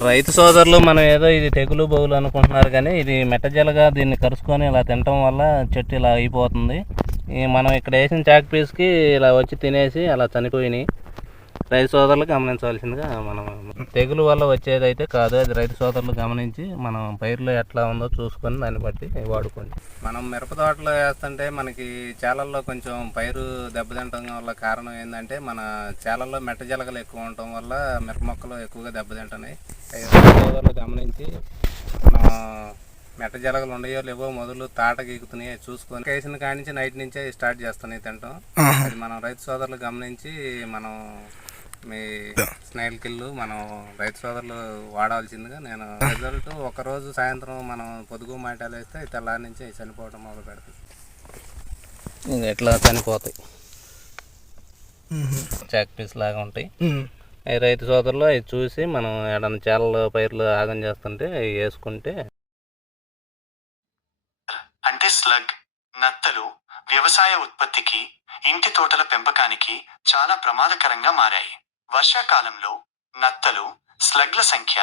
రైతు సోదరులు మనం ఏదో ఇది తెగులు బౌలు అనుకుంటున్నారు కానీ ఇది మెట్టజలగా దీన్ని కరుచుకొని ఇలా తినటం వల్ల చెట్టు ఇలా అయిపోతుంది. ఈ మనం ఇక్కడ వేసిన చాక్ పీస్కి ఇలా వచ్చి తినేసి అలా చనిపోయినాయి. రైతు సోదరులు గమనించవలసిందిగా మనం తెగులు వల్ల వచ్చేది అయితే కాదు అది రైతు సోదరులు గమనించి మనం పైరులో ఎట్లా ఉందో చూసుకొని దాన్ని బట్టి వాడుకోండి. మనం మిరప తోటలో వేస్తుంటే మనకి చేలల్లో కొంచెం పైరు దెబ్బతింటం వల్ల కారణం ఏంటంటే మన చేలల్లో మెట్ట జలగలు ఎక్కువ ఉండటం వల్ల మిరప మొక్కలు ఎక్కువగా దెబ్బతింటున్నాయి అవి రైతు సోదరులు గమనించి మనం మెట్ట జలగలు ఉండయో లేవో మొదలు తాట గీకుతున్నాయి చూసుకొని వేసిన కాడి నుంచి నైట్ నుంచే స్టార్ట్ చేస్తున్నాయి తింటాం అది మనం రైతు సోదరులు గమనించి మనం మీ స్నైల్ కిల్లు మనం రైతు సోదరులు వాడాల్సిందిగా నేను రిజల్ట్ ఒక రోజు సాయంత్రం మనం పొదుగు మాటాలు వేస్తే తెల్లారి నుంచి అవి చనిపోవడం మొదలు పెడుతుంది ఇట్లా చనిపోతాయి? చాక్ పీస్ లాగా ఉంటాయి. రైతు సోదరులు అవి చూసి మనం ఏడన్నా చేలలు పైర్లు ఆగం చేస్తుంటే అవి వేసుకుంటే అంటే స్లగ్ నత్తలు వ్యవసాయ ఉత్పత్తికి ఇంటి తోటల పెంపకానికి చాలా ప్రమాదకరంగా మారాయి. వర్షాకాలంలో నత్తలు స్లగ్ల సంఖ్య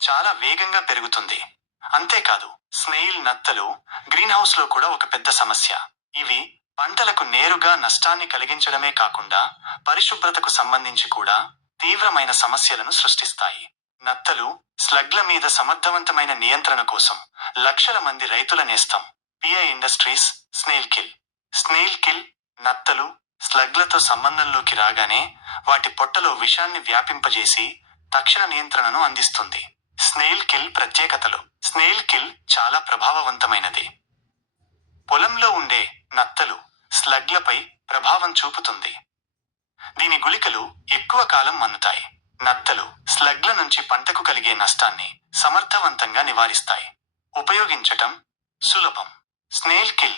చాలా వేగంగా పెరుగుతుంది. అంతేకాదు స్నేయిల్ నత్తలు గ్రీన్ హౌస్లో కూడా ఒక పెద్ద సమస్య. ఇవి పంటలకు నేరుగా నష్టాన్ని కలిగించడమే కాకుండా పరిశుభ్రతకు సంబంధించి కూడా తీవ్రమైన సమస్యలను సృష్టిస్తాయి. నత్తలు స్లగ్ల మీద సమర్థవంతమైన నియంత్రణ కోసం లక్షల మంది రైతుల నేస్తం. PI industries snail kill. Snail kill నత్తలు స్లగ్లతో సంబంధంలోకి రాగానే వాటి పొట్టలో విషాన్ని వ్యాపింపజేసి తక్షణ నియంత్రణను అందిస్తుంది. స్నేల్ కిల్ ప్రత్యేకతలు. స్నేల్ కిల్ చాలా ప్రభావవంతమైనది. పొలంలో ఉండే నత్తలు స్లగ్లపై ప్రభావం చూపుతుంది. దీని గుళికలు ఎక్కువ కాలం మన్నుతాయి. నత్తలు స్లగ్ల నుంచి పంటకు కలిగే నష్టాన్ని సమర్థవంతంగా నివారిస్తాయి. ఉపయోగించటం సులభం. స్నేల్ కిల్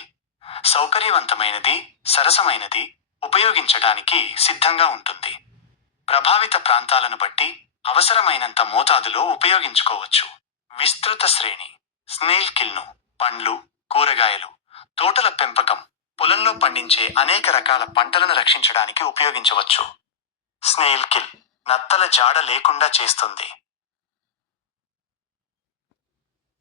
సౌకర్యవంతమైనది సరసమైనది ఉపయోగించడానికి సిద్ధంగా ఉంటుంది. ప్రభావిత ప్రాంతాలను బట్టి అవసరమైనంత మోతాదులో ఉపయోగించుకోవచ్చు. విస్తృత శ్రేణి. స్నేల్ కిల్ను పండ్లు కూరగాయలు తోటల పెంపకం పొలంలో పండించే అనేక రకాల పంటలను రక్షించడానికి ఉపయోగించవచ్చు. స్నేల్ కిల్ నత్తల జాడ లేకుండా చేస్తుంది.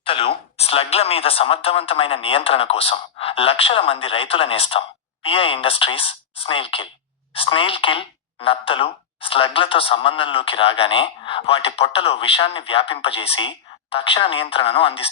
నత్తలు స్లగ్ల మీద సమర్థవంతమైన నియంత్రణ కోసం లక్షల మంది రైతుల నేస్తం. PI industries snail kill. Snail kill నత్తలు స్లగ్లతో సంబంధంలోకి రాగానే వాటి పొట్టలో విషాన్ని వ్యాపింపజేసి తక్షణ నియంత్రణను అందిస్తుంది